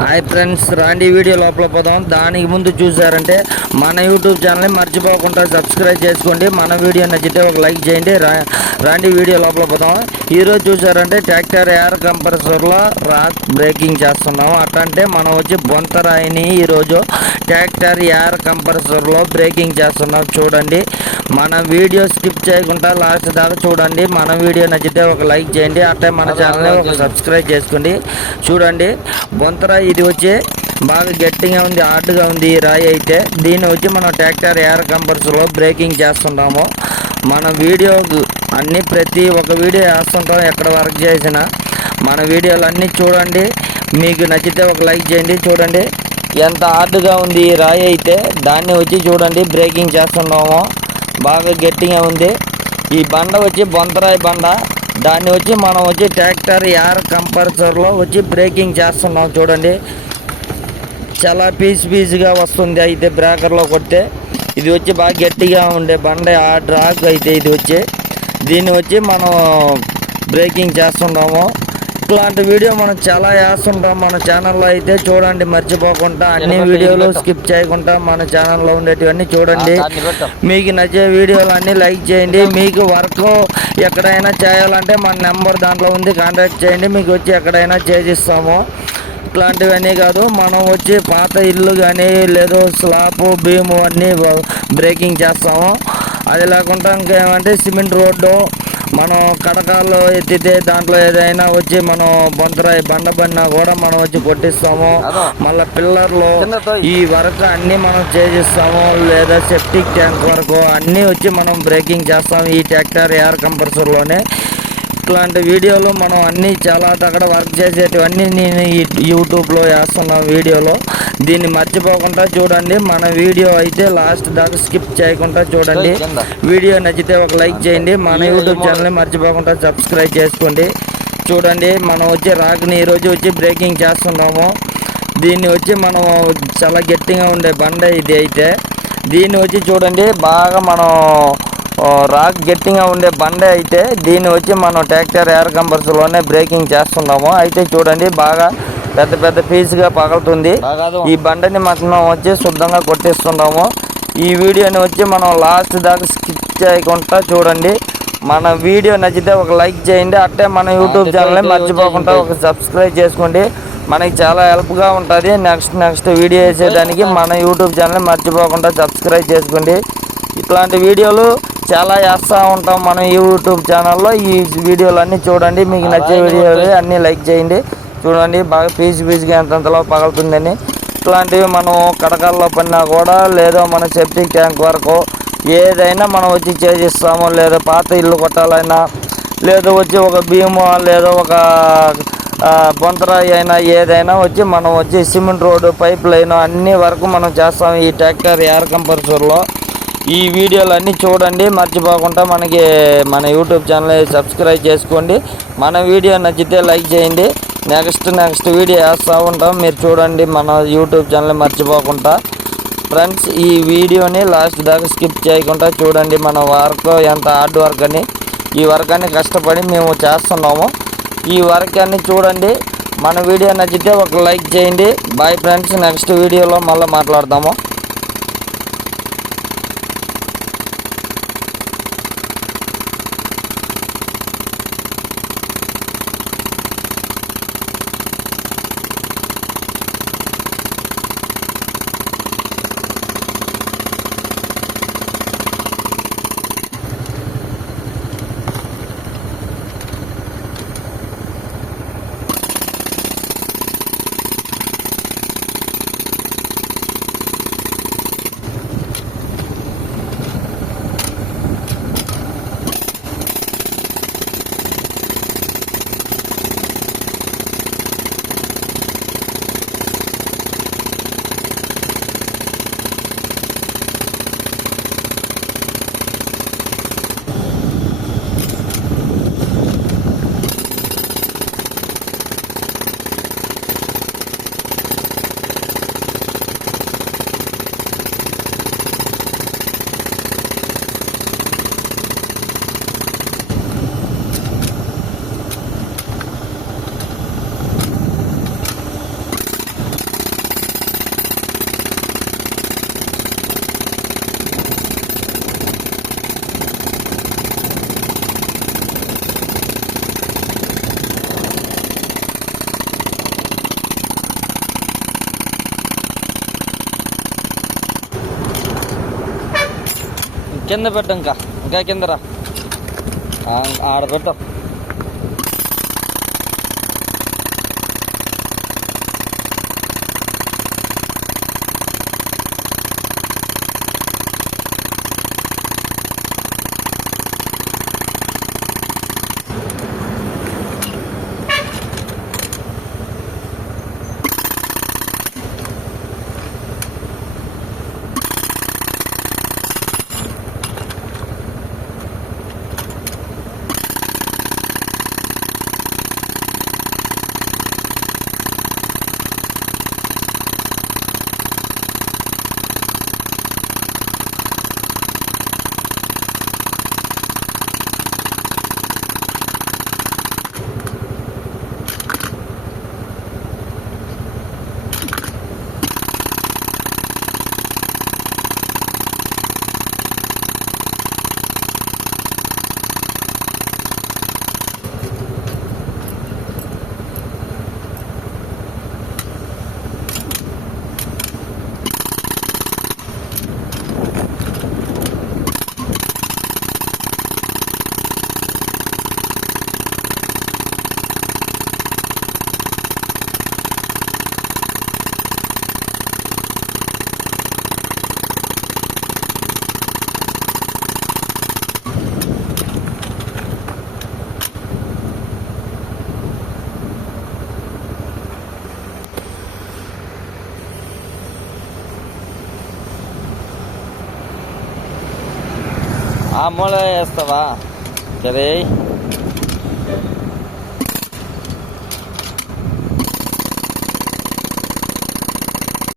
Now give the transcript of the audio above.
Hi friends, రాండి video లోపల పోదాం. దానికి ముందు చూసారంటే మన యూట్యూబ్ ఛానల్ని మర్చిపోకుండా సబ్స్క్రైబ్ చేసుకోండి. మన వీడియో నచ్చితే ఒక లైక్ చేయండి. రాండి వీడియో లోపల పోదాం. ఈరోజు చూసారంటే ట్రాక్టర్ ఎయిర్ కంప్రెసర్లో రాక్ బ్రేకింగ్ చేస్తున్నాం. అట్టంటే మనం వచ్చి బొంతరాయిని ఈరోజు ట్రాక్టర్ ఎయిర్ కంప్రెసర్లో బ్రేకింగ్ చేస్తున్నాం. చూడండి, మన వీడియో స్కిప్ చేయకుండా లాస్ట్ దాకా చూడండి. మన వీడియో నచ్చితే ఒక లైక్ చేయండి. అట్టే మన ఛానల్ని ఒక సబ్స్క్రైబ్ చేసుకోండి. చూడండి, బొంతరాయి ఇది వచ్చి బాగా గట్టిగా ఉంది, హార్డ్గా ఉంది ఈ రాయి అయితే. దీన్ని వచ్చి మనం ట్రాక్టర్ ఎయిర్ కంప్రెసర్లో బ్రేకింగ్ చేస్తుంటాము. మన వీడియో అన్నీ ప్రతి ఒక్క వీడియో వేస్తుంటాం. ఎక్కడ వర్క్ చేసినా మన వీడియోలు అన్నీ చూడండి. మీకు నచ్చితే ఒక లైక్ చేయండి. చూడండి ఎంత హార్డ్గా ఉంది ఈ రాయి అయితే. దాన్ని వచ్చి చూడండి బ్రేకింగ్ చేస్తున్నాము. బాగా గట్టిగా ఉంది. ఈ బండ వచ్చి బొంతరాయి బండ. దాన్ని వచ్చి మనం వచ్చి ట్రాక్టర్ ఎయిర్ కంప్రెసర్లో వచ్చి బ్రేకింగ్ చేస్తున్నాం. చూడండి, చాలా పీస్గా వస్తుంది అయితే బ్రేకర్లో కొడితే. ఇది వచ్చి బాగా గట్టిగా ఉండే బండ, ఆ డ్రాగ్ అయితే ఇది వచ్చి. దీన్ని వచ్చి మనం బ్రేకింగ్ చేస్తున్నాము. ఇట్లాంటి వీడియో మనం చాలా వేస్తుంటాం మన ఛానల్లో అయితే. చూడండి, మర్చిపోకుండా అన్ని వీడియోలు స్కిప్ చేయకుండా మన ఛానల్లో ఉండేటివన్నీ చూడండి. మీకు నచ్చే వీడియోలు అన్నీ లైక్ చేయండి. మీకు వర్క్ ఎక్కడైనా చేయాలంటే మన నెంబర్ దాంట్లో ఉంది, కాంటాక్ట్ చేయండి. మీకు వచ్చి ఎక్కడైనా చేసిస్తాము. ఇట్లాంటివన్నీ కాదు, మనం వచ్చి పాత ఇల్లు కానీ లేదు స్లాబ్ బీము అన్నీ బ్రేకింగ్ చేస్తాము. అది లేకుండా ఇంకేమంటే సిమెంట్ రోడ్డు మనం కడకాల్లో ఎత్తితే దాంట్లో ఏదైనా వచ్చి మనం బొంతరాయి బండ పడినా కూడా మనం వచ్చి కొట్టిస్తాము. మళ్ళీ పిల్లర్లు ఈ వర్క్ అన్నీ మనం చేసిస్తాము. లేదా సెప్టిక్ ట్యాంక్ వరకు అన్నీ వచ్చి మనం బ్రేకింగ్ చేస్తాము ఈ ట్రాక్టర్ ఎయిర్ కంప్రెసర్లోనే. ఇట్లాంటి వీడియోలు మనం అన్నీ చాలా దగ్గర వర్క్ చేసేటివన్నీ నేను యూట్యూబ్లో వేస్తున్నాను వీడియోలో. దీన్ని మర్చిపోకుండా చూడండి. మన వీడియో అయితే లాస్ట్ దాకా స్కిప్ చేయకుండా చూడండి. వీడియో నచ్చితే ఒక లైక్ చేయండి. మన యూట్యూబ్ ఛానల్ని మర్చిపోకుండా సబ్స్క్రైబ్ చేసుకోండి. చూడండి, మనం వచ్చి రాక్ని ఈరోజు వచ్చి బ్రేకింగ్ చేస్తున్నాము. దీన్ని వచ్చి మనం చాలా గట్టిగా ఉండే బండ ఇది అయితే. దీన్ని వచ్చి చూడండి, బాగా మనం రాక్ గట్టిగా ఉండే బండ అయితే. దీన్ని వచ్చి మనం ట్రాక్టర్ ఎయిర్ కంప్రెసర్లోనే బ్రేకింగ్ చేస్తున్నాము. అయితే చూడండి, బాగా పెద్ద పెద్ద పీసుగా పగులుతుంది. ఈ బండని మనం వచ్చి శుద్ధంగా కొట్టిస్తున్నాము. ఈ వీడియోని వచ్చి మనం లాస్ట్ దాకా స్కిప్ చేయకుండా చూడండి. మన వీడియో నచ్చితే ఒక లైక్ చేయండి. అట్టే మన యూట్యూబ్ ఛానల్ని మర్చిపోకుండా ఒక సబ్స్క్రైబ్ చేసుకోండి. మనకి చాలా హెల్ప్గా ఉంటుంది నెక్స్ట్ వీడియో వేసేదానికి. మన యూట్యూబ్ ఛానల్ని మర్చిపోకుండా సబ్స్క్రైబ్ చేసుకోండి. ఇట్లాంటి వీడియోలు చాలా వేస్తూ ఉంటాం మన యూట్యూబ్ ఛానల్లో. ఈ వీడియోలు అన్నీ చూడండి. మీకు నచ్చే వీడియోలు అన్నీ లైక్ చేయండి. చూడండి, బాగా పీసుగా ఎంతలో పగులుతుందని. ఇట్లాంటివి మనం కడకల్లో పడినా కూడా లేదో మన సెప్టిక్ ట్యాంక్ వరకు ఏదైనా మనం వచ్చి చేసిస్తాము. లేదా పాత ఇల్లు కొట్టాలైనా లేదో వచ్చి ఒక భీము లేదో ఒక బొంతరాయి అయినా ఏదైనా వచ్చి మనం వచ్చి సిమెంట్ రోడ్డు పైప్ లైన్ అన్ని వరకు మనం చేస్తాము ఈ ట్రాక్టర్ ఎయిర్ కంప్రెసర్లో. ఈ వీడియోలు అన్నీ చూడండి, మర్చిపోకుండా మనకి మన యూట్యూబ్ ఛానల్ సబ్స్క్రైబ్ చేసుకోండి. మన వీడియో నచ్చితే లైక్ చేయండి. నెక్స్ట్ వీడియో వేస్తూ ఉంటాం, మీరు చూడండి మన యూట్యూబ్ ఛానల్ మర్చిపోకుండా. ఫ్రెండ్స్, ఈ వీడియోని లాస్ట్ దాకా స్కిప్ చేయకుండా చూడండి. మన వర్క్ ఎంత హార్డ్ వర్క్ అని, ఈ వర్క్ అని కష్టపడి మేము చేస్తున్నాము. ఈ వర్క్ అన్ని చూడండి. మన వీడియో నచ్చితే ఒక లైక్ చేయండి. బాయ్ ఫ్రెండ్స్, నెక్స్ట్ వీడియోలో మళ్ళీ మాట్లాడదాము. కింద పెట్టు, ఇంకా ఇంకా కిందరా, ఆడ పెట్టు. ఆ మూల వేస్తావా సరే.